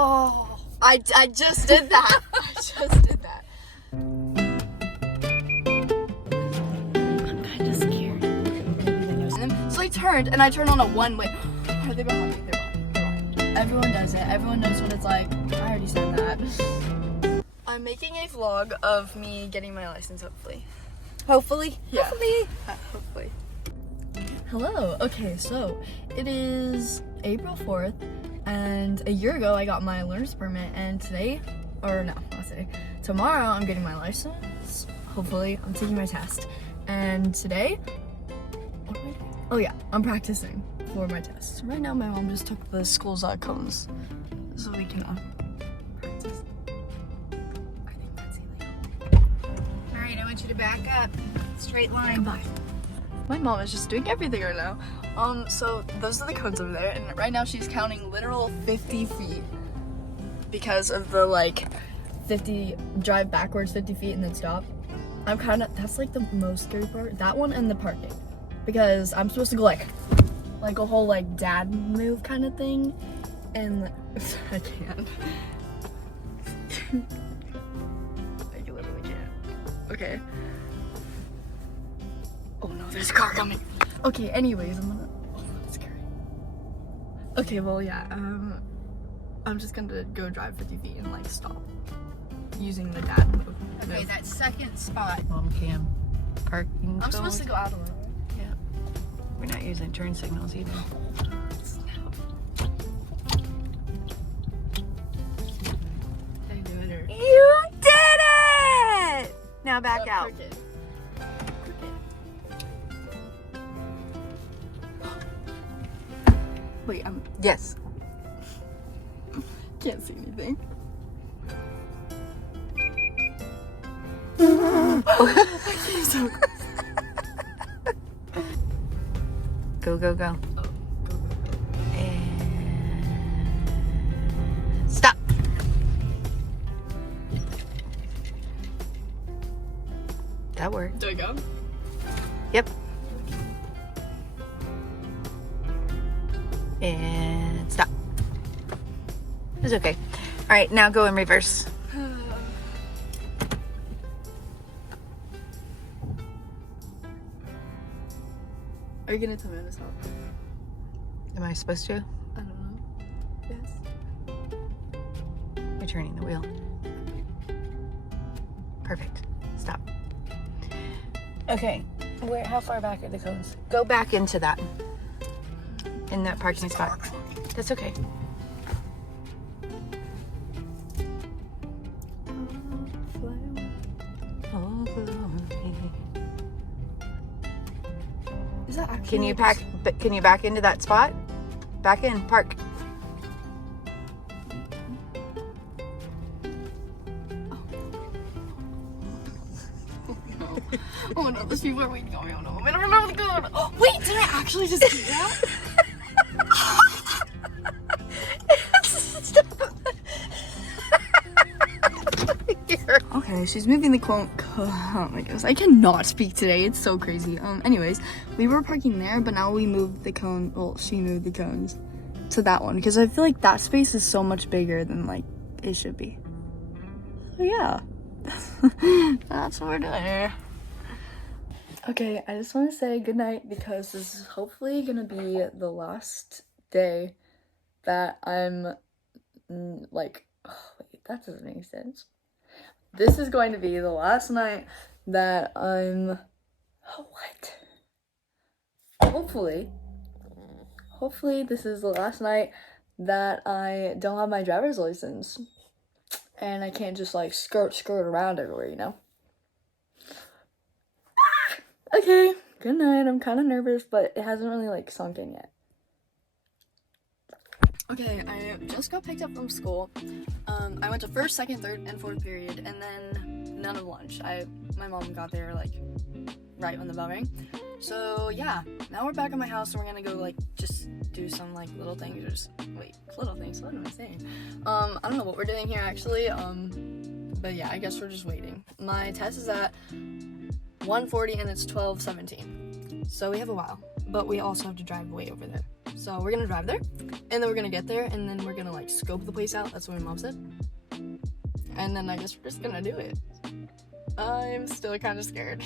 Oh, I just did that. I just did that. I'm kind of scared. So I turned, and I turned on a one-way. Are they behind me? They're behind. Everyone does it. Everyone knows what it's like. I already said that. I'm making a vlog of me getting my license, hopefully. Hopefully. Yeah. Hopefully. Hopefully. Hello. Okay, so it is April 4th, and a year ago I got my learner's permit, and tomorrow I'm getting my license. Hopefully, I'm taking my test. And today, what am I doing? Oh yeah, I'm practicing for my test. Right now, my mom just took the school's cones, so we can practice. I think that's illegal. All right, I want you to back up. Straight line. Goodbye. My mom is just doing everything right now. So those are the cones over there, and right now she's counting literal 50 feet because of the 50, drive backwards 50 feet and then stop. That's like the most scary part, that one and the parking, because I'm supposed to go like a whole dad move kind of thing, and I can't. I literally can't. Okay. Oh no, there's a car coming. Okay, anyways, oh, that's scary. Okay, well, yeah, I'm just gonna go drive 50 feet and stop using the dad move. Okay, that second spot. Mom cam. Parking. I'm supposed to go out of the way. Yeah. We're not using turn signals either. Did I do it or? You did it! Now back out. Crooked. Wait, Yes. can't see anything. Go, go, go. Oh, go. And stop. That worked. Do I go? Yep. And stop. It's okay. All right, now go in reverse. Are you gonna tell me how to stop? Am I supposed to? I don't know. Yes. You're turning the wheel. Perfect. Stop. Okay. How far back are the cones? Go back into that. In that parking spot. That's okay. Is that actually? Can you back into that spot? Back in. Park. Oh no, those people are waiting on me. Oh no, I don't remember the code. Oh, wait, did I actually just do that? Okay, she's moving the cone. Oh my goodness, I cannot speak today. It's so crazy. Anyways, we were parking there, but now we moved the cone. Well, she moved the cones to that one because I feel like that space is so much bigger than it should be. So yeah, that's what we're doing here. Okay, I just want to say goodnight because this is hopefully gonna be the last day that I'm oh wait, that doesn't make sense. This is going to be the last night that I'm hopefully this is the last night that I don't have my driver's license and I can't just skirt around everywhere, you know? Okay, good night. I'm kind of nervous, but it hasn't really sunk in yet. Okay, I just got picked up from school. I went to first, second, third, and fourth period, and then none of lunch. My mom got there right when the bell rang. So yeah, now we're back at my house and we're gonna go just do some little things. Little things. What am I saying? I don't know what we're doing here actually. But yeah, I guess we're just waiting. My test is at 1:40 and it's 12:17. So we have a while. but we also have to drive way over there. So we're gonna drive there, and then we're gonna get there, and then we're gonna like scope the place out. That's what my mom said. And then I guess we're just gonna do it. I'm still kind of scared.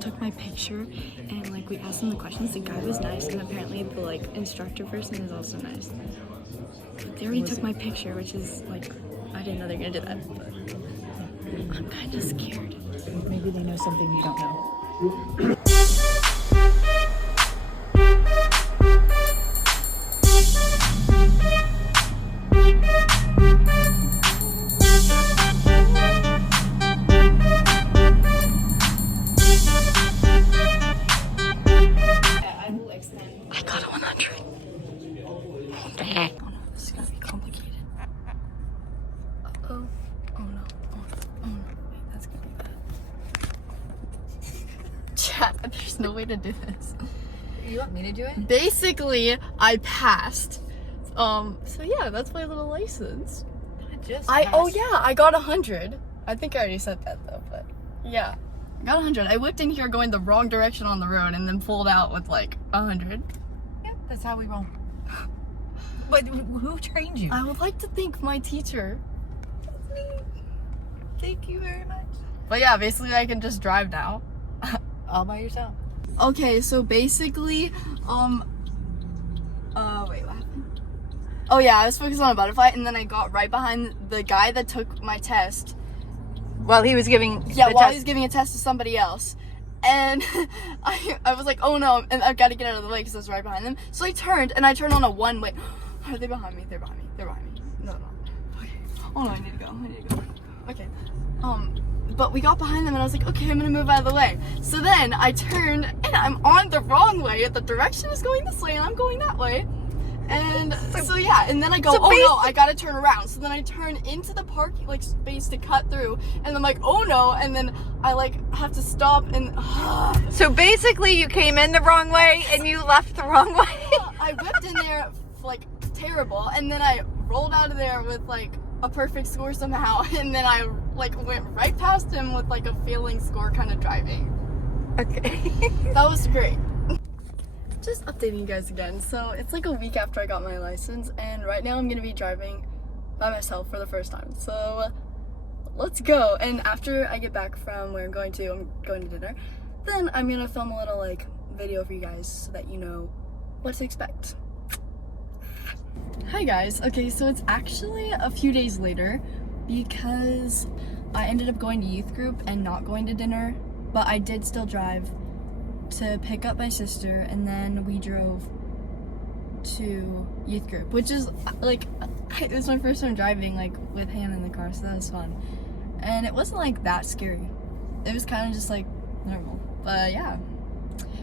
Took my picture, and like we asked him the questions. The guy was nice, and apparently the like instructor person is also nice. But they already took my picture, which is like, I didn't know they were gonna do that, but I'm kind of scared. Maybe they know something you don't know. I got a 100. Oh no, this is gonna be complicated. Oh no. Oh no. Wait, that's gonna be bad. Chat, there's no way to do this. You want me to do it? Basically, I passed. So yeah, that's my little license. Oh yeah, I got 100. I think I already said that though, but yeah. I got 100. I whipped in here going the wrong direction on the road and then pulled out with like 100. Yeah, that's how we roll. But who trained you? I would like to thank my teacher. Thank you very much. But yeah, basically I can just drive now. All by yourself. Okay, so basically, wait, what happened? Oh yeah, I was focused on a butterfly, and then I got right behind the guy that took my test. While he was giving He was giving a test to somebody else. And I was like, oh no, and I've got to get out of the way because I was right behind them. So I turned on a one-way. Are they behind me? They're behind me. No. Okay. Oh no, I need to go. Okay. But we got behind them and I was like, okay, I'm gonna move out of the way. So then I turned and I'm on the wrong way. The direction is going this way and I'm going that way. And so yeah, and then I go, oh no, I gotta turn around. So then I turn into the parking like space to cut through, and I'm like, oh no, and then I like have to stop and. So basically, you came in the wrong way and you left the wrong way. I whipped in there like terrible, and then I rolled out of there with like a perfect score somehow, and then I like went right past him with like a failing score kind of driving. Okay. That was great. Just updating you guys again. So it's like a week after I got my license, and right now I'm gonna be driving by myself for the first time. So let's go. And after I get back from where I'm going to dinner, then I'm gonna film a little like video for you guys so that you know what to expect. Hi guys. Okay, so it's actually a few days later because I ended up going to youth group and not going to dinner, but I did still drive to pick up my sister, and then we drove to youth group, which is like, it was my first time driving like with Hannah in the car, so that was fun. And it wasn't like that scary. It was kind of just like normal. But yeah,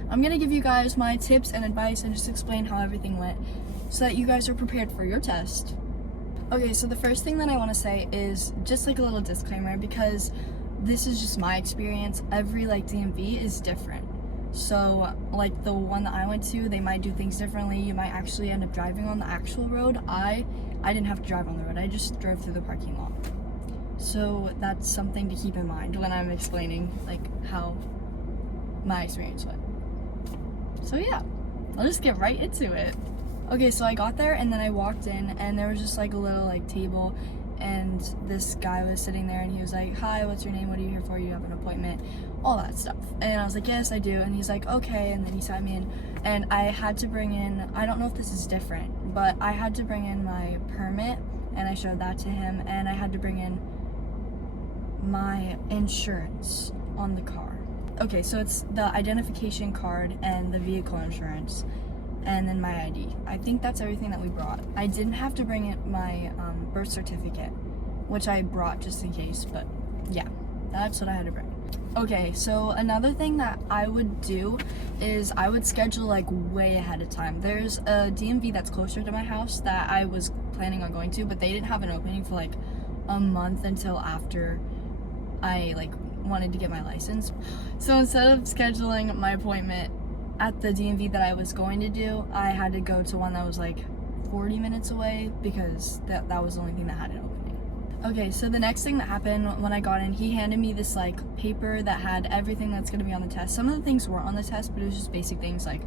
I'm gonna give you guys my tips and advice and just explain how everything went so that you guys are prepared for your test. Okay, so the first thing that I want to say is just like a little disclaimer, because this is just my experience. Every like DMV is different. So like the one that I went to, they might do things differently. You might actually end up driving on the actual road. I didn't have to drive on the road. I just drove through the parking lot. So that's something to keep in mind when I'm explaining like how my experience went. So yeah, I'll just get right into it. Okay, so I got there and then I walked in and there was just like a little like table, and this guy was sitting there and he was like, hi, what's your name? What are you here for? You have an appointment? All that stuff. And I was like, yes, I do. And he's like, okay. And then he sat me in, and I had to bring in, I don't know if this is different, but I had to bring in my permit, and I showed that to him, and I had to bring in my insurance on the car. Okay, so it's the identification card and the vehicle insurance, and then my ID. I think that's everything that we brought. I didn't have to bring in my birth certificate, which I brought just in case, but yeah, that's what I had to bring. Okay, so another thing that I would do is I would schedule like way ahead of time. There's a DMV that's closer to my house that I was planning on going to, but they didn't have an opening for like a month until after I like wanted to get my license. So instead of scheduling my appointment at the DMV that I was going to do, I had to go to one that was like 40 minutes away because that was the only thing that had an opening. Okay, so the next thing that happened when I got in, he handed me this like paper that had everything that's gonna be on the test. Some of the things weren't on the test, but it was just basic things like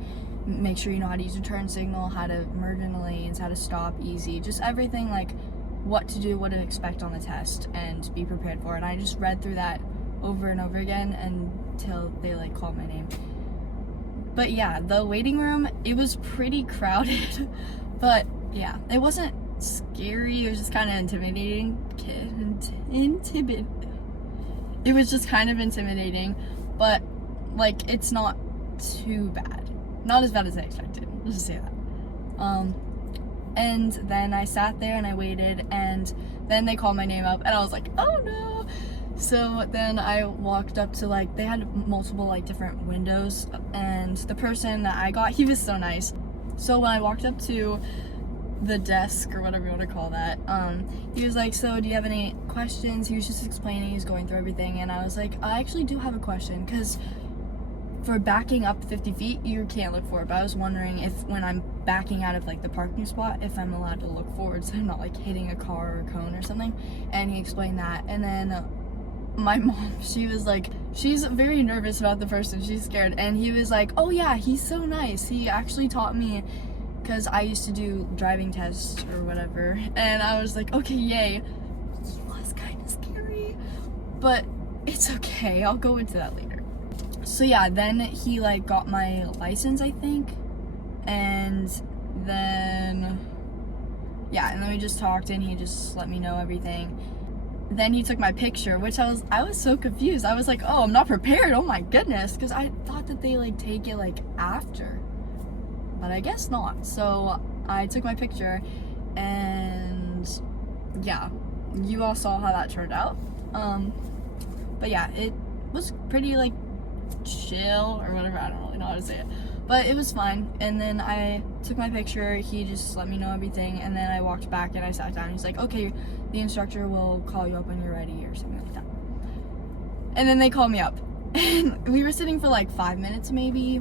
make sure you know how to use your turn signal, how to merge in the lanes, how to stop easy, just everything like what to do, what to expect on the test, and be prepared for it. And I just read through that over and over again until they like called my name. But yeah, the waiting room, it was pretty crowded, but yeah, it wasn't scary, it was just kind of intimidating. It was just kind of intimidating, but like it's not too bad, not as bad as I expected, let's just say that. And then I sat there and I waited, and then they called my name up and I was like, oh no. So then I walked up to like, they had multiple like different windows, and the person that I got, he was so nice. So when I walked up to the desk or whatever you want to call that, he was like, so do you have any questions? He was just explaining, he was going through everything, and I was like, I actually do have a question, because for backing up 50 feet you can't look forward, but I was wondering if when I'm backing out of like the parking spot, if I'm allowed to look forward so I'm not like hitting a car or a cone or something. And he explained that, and then my mom, she was like, she's very nervous about the person, she's scared, and he was like, oh yeah, he's so nice, he actually taught me, because I used to do driving tests or whatever, and I was like, okay, yay. He was kind of scary, but it's okay, I'll go into that later. So yeah, then he like got my license, I think, and then yeah, and then we just talked and he just let me know everything. Then he took my picture, which I was so confused. I was like, oh, I'm not prepared, oh my goodness, because I thought that they like take it like after, but I guess not. So I took my picture, and yeah, you all saw how that turned out. But yeah, it was pretty like chill or whatever, I don't really know how to say it, but it was fine. And then I took my picture, he just let me know everything, and then I walked back and I sat down. He's like, okay, the instructor will call you up when you're ready or something like that. And then they called me up and we were sitting for like 5 minutes, maybe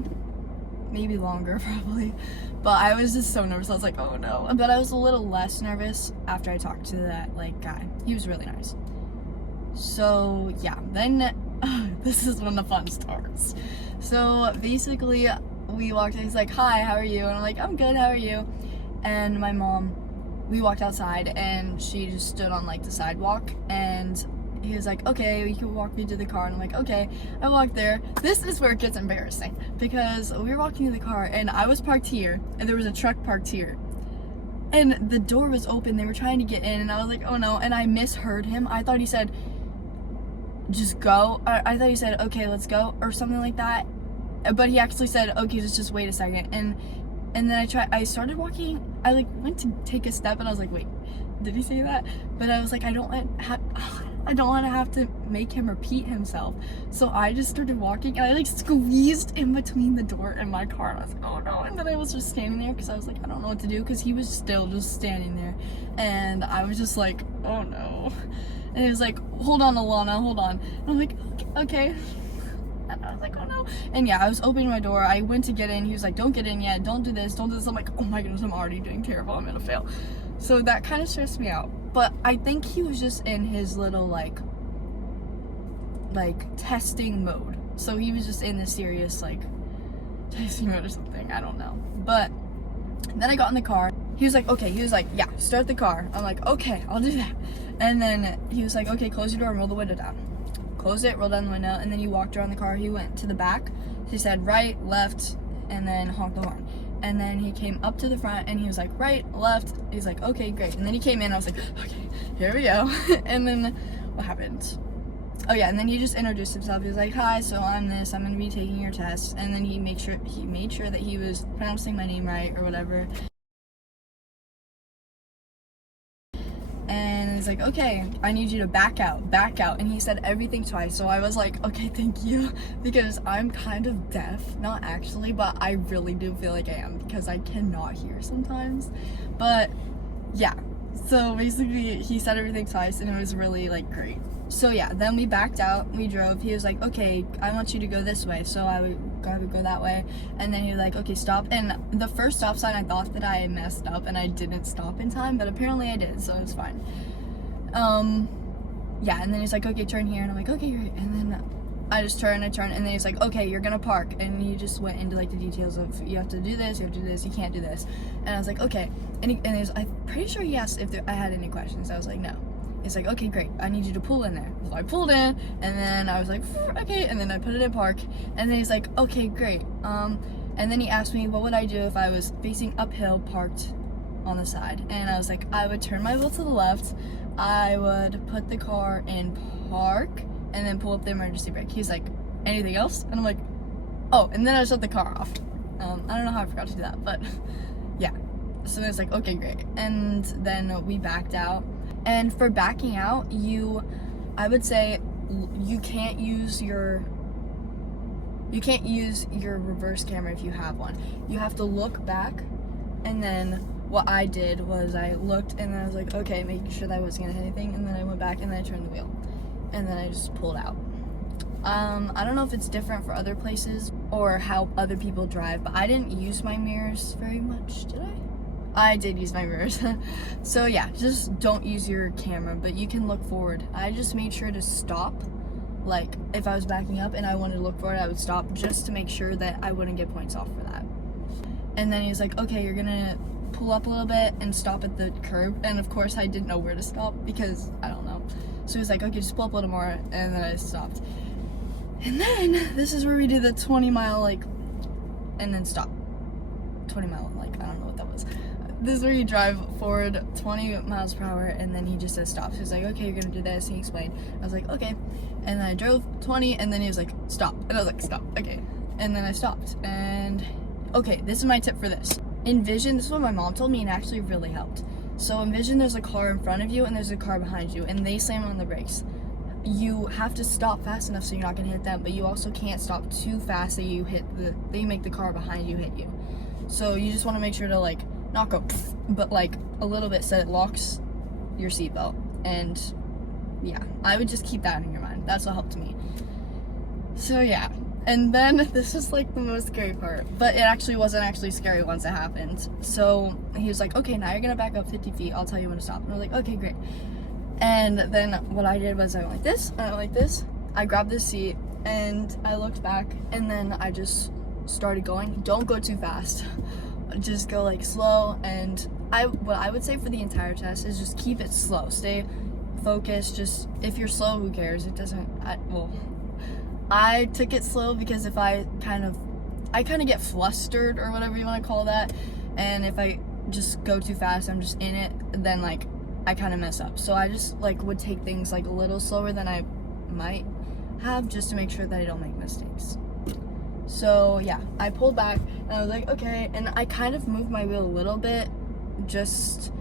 longer probably, but I was just so nervous. I was like, oh no. But I was a little less nervous after I talked to that like guy. He was really nice. So yeah, then this is when the fun starts. So basically we walked in, he's like, hi, how are you? And I'm like, I'm good, how are you? And my mom, we walked outside and she just stood on like the sidewalk, and he was like, okay, you can walk me to the car. And I'm like, okay. I walked there. This is where it gets embarrassing, because we were walking to the car and I was parked here and there was a truck parked here, and the door was open, they were trying to get in, and I was like, oh no. And I misheard him. I thought he said just go. I thought he said, okay, let's go, or something like that, but he actually said, okay, just wait a second. And then I started walking. I like went to take a step and I was like, wait, did he say that? But I was like, I don't want to have to make him repeat himself. So I just started walking and I like squeezed in between the door and my car, and I was like, oh no. And then I was just standing there because I was like, I don't know what to do, because he was still just standing there, and I was just like, oh no. And he was like, hold on, Alana, hold on. And I'm like, okay. And I was like, oh no. And yeah, I was opening my door. I went to get in. He was like, don't get in yet. Don't do this. Don't do this. I'm like, oh my goodness, I'm already doing terrible. I'm gonna fail. So that kind of stressed me out. But I think he was just in his little like testing mode. So he was just in this serious like testing mode or something. I don't know. But then I got in the car. He was like, okay. He was like, yeah, start the car. I'm like, okay, I'll do that. And then he was like, okay, close your door and roll the window down. Close it, roll down the window, and then he walked around the car. He went to the back. He said right, left, and then honked the horn. And then he came up to the front and he was like, right, left. He's like, okay, great. And then he came in. I was like, okay, here we go. And then what happened? Oh yeah, and then he just introduced himself. He was like, hi, so I'm this. I'm going to be taking your test. And then he made sure that he was pronouncing my name right or whatever. And he's like, okay, I need you to back out. And he said everything twice. So I was like, okay, thank you. Because I'm kind of deaf. Not actually, but I really do feel like I am, because I cannot hear sometimes. But yeah, so basically he said everything twice and it was really like great. So yeah, then we backed out, we drove. He was like, okay, I want you to go this way. So I would go that way. And then he was like, okay, stop. And the first stop sign, I thought that I messed up and I didn't stop in time, but apparently I did, so it was fine. Yeah, and then he's like, okay, turn here. And I'm like, okay, great. And then I just turn, and then he's like, okay, you're gonna park. And he just went into like the details of, you have to do this, you have to do this, you can't do this. And I was like, okay. And I'm pretty sure he asked if I had any questions. I was like, no. He's like, okay, great, I need you to pull in there. So I pulled in, and then I was like, okay, and then I put it in park. And then he's like, okay, great. And then he asked me, what would I do if I was facing uphill, parked on the side? And I was like, I would turn my wheel to the left, I would put the car in park, and then pull up the emergency brake. He's like, anything else? And I'm like, oh, and then I shut the car off. I don't know how I forgot to do that, but yeah. So then it's like, okay, great. And then we backed out. And for backing out, I would say you can't use your reverse camera if you have one. You have to look back. And then what I did was I looked, and then I was like, okay, making sure that I wasn't gonna hit anything. And then I went back, and then I turned the wheel. And then I just pulled out. I don't know if it's different for other places or how other people drive, but I didn't use my mirrors very much, did I? I did use my mirrors. So yeah, just don't use your camera, but you can look forward. I just made sure to stop. Like, if I was backing up and I wanted to look forward, I would stop just to make sure that I wouldn't get points off for that. And then he's like, okay, you're gonna pull up a little bit and stop at the curb. And of course I didn't know where to stop because I don't know. So he was like, okay, just pull up a little more, and then I stopped. And then this is where we did the 20 mile, like, and then stop. 20 mile, like, I don't know what that was. This is where you drive forward 20 miles per hour, and then he just says stop. So he's like, okay, you're gonna do this, and he explained. I was like, okay. And then I drove 20, and then he was like, stop. And I was like, stop, okay. And then I stopped. And okay, this is my tip for this. Envision, this is what my mom told me, and actually really helped. So envision there's a car in front of you and there's a car behind you, and they slam on the brakes. You have to stop fast enough so you're not gonna hit them, but you also can't stop too fast that you make the car behind you hit you. So you just want to make sure to, like, not go pff, but like a little bit so it locks your seatbelt. And yeah, I would just keep that in your mind. That's what helped me. So yeah. And then this is like the most scary part, but it actually wasn't actually scary once it happened. So he was like, okay, now you're gonna back up 50 feet. I'll tell you when to stop. And I was like, okay, great. And then what I did was I went like this, and I went like this. I grabbed this seat, and I looked back, and then I just started going. Don't go too fast. Just go like slow. And what I would say for the entire test is just keep it slow. Stay focused. Just, if you're slow, who cares? It doesn't, I took it slow because if I kind of get flustered or whatever you want to call that, and if I just go too fast, I'm just in it, then like I kind of mess up. So I just like would take things like a little slower than I might have, just to make sure that I don't make mistakes. So yeah, I pulled back and I was like, okay, and I kind of moved my wheel a little bit just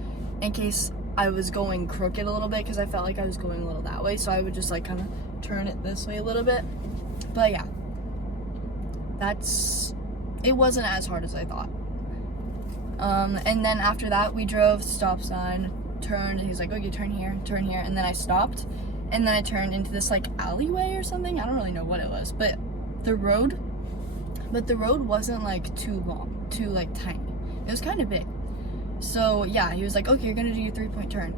in case I was going crooked a little bit, because I felt like I was going a little that way, so I would just like kind of turn it this way a little bit. But yeah, it wasn't as hard as I thought. And then after that, we drove, stop sign, turned, and he's like, okay, turn here, and then I stopped, and then I turned into this like alleyway or something. I don't really know what it was, but the road wasn't like too long, too like tiny. It was kind of big. So yeah, he was like, okay, you're gonna do your 3-point turn.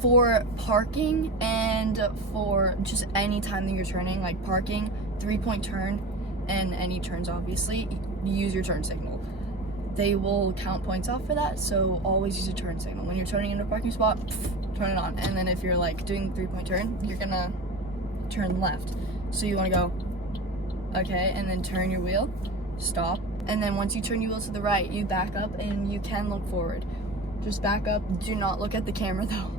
For parking and for just any time that you're turning, like parking, 3-point turn, and any turns obviously, use your turn signal. They will count points off for that, so always use a turn signal. When you're turning into a parking spot, turn it on. And then if you're like doing the 3-point turn, you're gonna turn left. So you wanna go, okay, and then turn your wheel, stop, and then once you turn your wheel to the right, you back up and you can look forward. Just back up, do not look at the camera though.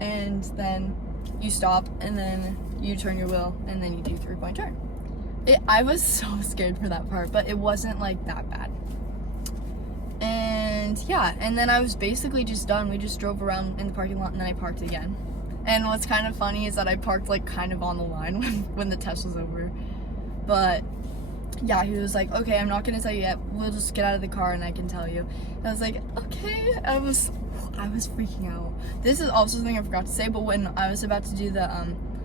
And then you stop, and then you turn your wheel, and then you do 3-point turn. I was so scared for that part, but it wasn't like that bad. And yeah, and then I was basically just done. We just drove around in the parking lot, and then I parked again. And what's kind of funny is that I parked like kind of on the line when the test was over. But yeah, he was like, okay, I'm not gonna tell you yet. We'll just get out of the car and I can tell you. And I was like, okay. I was freaking out. This is also something I forgot to say, but when I was about to do the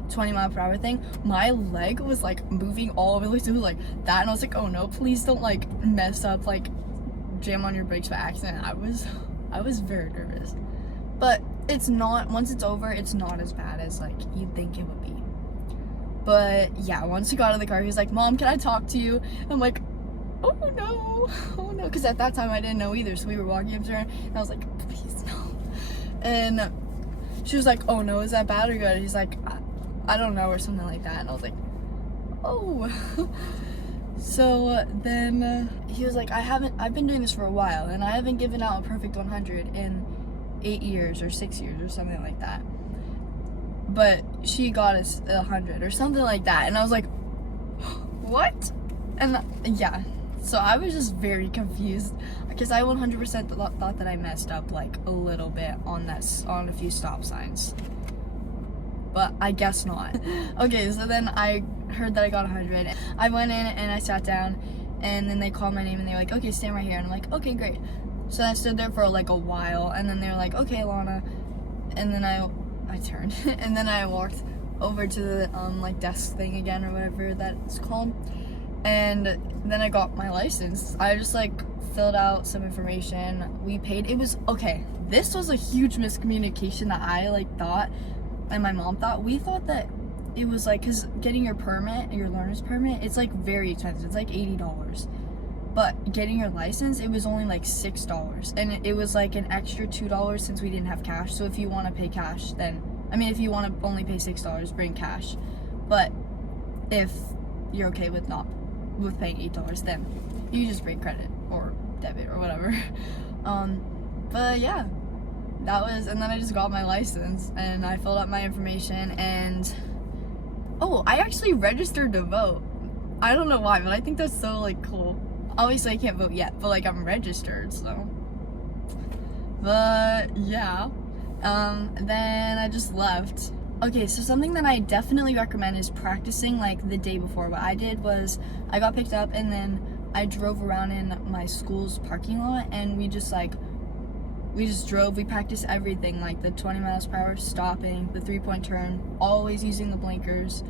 20-mile-per-hour thing, my leg was like moving all over the place. It was like that, and I was like, oh no, please don't like mess up, like jam on your brakes by accident. I was very nervous, but it's not, once it's over, it's not as bad as like you'd think it would be. But yeah, once we got out of the car, he was like, Mom, can I talk to you? I'm like, oh no, because at that time I didn't know either. So we were walking up to her, and I was like, please no. And she was like, oh no, is that bad or good? He's like, I don't know, or something like that. And I was like, oh. So then he was like, I've been doing this for a while, and I haven't given out a perfect 100 in 8 years or 6 years or something like that. But she got us 100 or something like that. And I was like, what? And yeah, so I was just very confused because I 100% thought that I messed up like a little bit on a few stop signs, but I guess not. Okay, so then I heard that I got 100. I went in and I sat down, and then they called my name and they were like, okay, stand right here. And I'm like, okay, great. So I stood there for like a while, and then they were like, okay, Alana. And then I turned and then I walked over to the like desk thing again, or whatever that's called, and then I got my license. I just like filled out some information. We paid. It was okay. This was a huge miscommunication that I like thought, and my mom thought. We thought that it was like, because getting your permit, your learner's permit, it's like very expensive. It's like $80. But getting your license, it was only like $6, and it was like an extra $2 since we didn't have cash. So if you want to pay cash, then if you want to only pay $6, bring cash. But if you're okay with paying $8, then you just bring credit or debit or whatever. But yeah, that was, and then I just got my license and I filled out my information, and oh, I actually registered to vote. I don't know why, but I think that's so like cool. Obviously I can't vote yet, but like I'm registered, so. But yeah, then I just left. Okay, so something that I definitely recommend is practicing like the day before. What I did was I got picked up and then I drove around in my school's parking lot, and we just drove. We practiced everything, like the 20 miles per hour, stopping, the 3-point turn, always using the blinkers,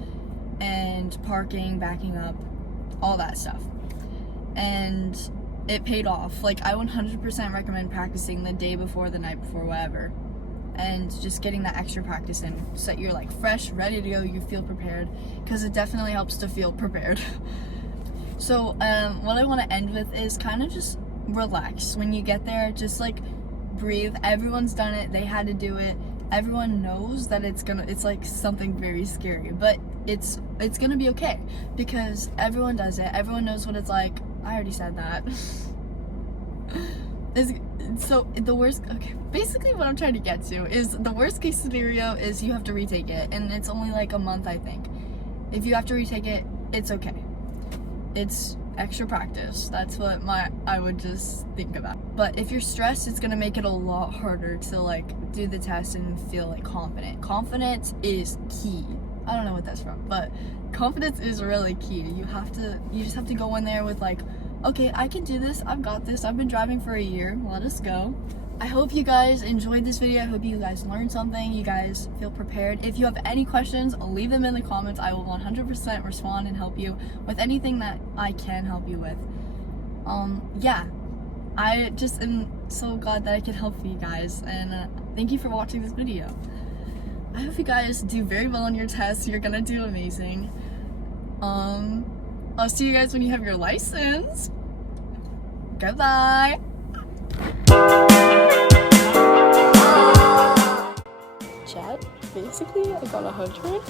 and parking, backing up, all that stuff. And it paid off. Like, I 100% recommend practicing the day before, the night before, whatever, and just getting that extra practice in so that you're like fresh, ready to go, you feel prepared, because it definitely helps to feel prepared. So what I want to end with is kind of just relax when you get there. Just like breathe. Everyone's done it, they had to do it. Everyone knows that it's like something very scary, but it's gonna be okay because everyone does it. Everyone knows what it's like. I already said that. So the worst, okay, basically what I'm trying to get to is the worst case scenario is you have to retake it, and it's only like a month, I think. If you have to retake it, it's okay. It's extra practice. That's what I would just think about. But if you're stressed, it's gonna make it a lot harder to like do the test and feel like confident. Confidence is key. I don't know what that's from, but confidence is really key. You just have to go in there with like, okay, I can do this, I've got this, I've been driving for a year, let us go. I hope you guys enjoyed this video. I hope you guys learned something, you guys feel prepared. If you have any questions, leave them in the comments. I will 100% respond and help you with anything that I can help you with. Yeah, I just am so glad that I could help you guys, and thank you for watching this video. I hope you guys do very well on your tests. You're gonna do amazing. I'll see you guys when you have your license. Goodbye. Chat, basically I got 100.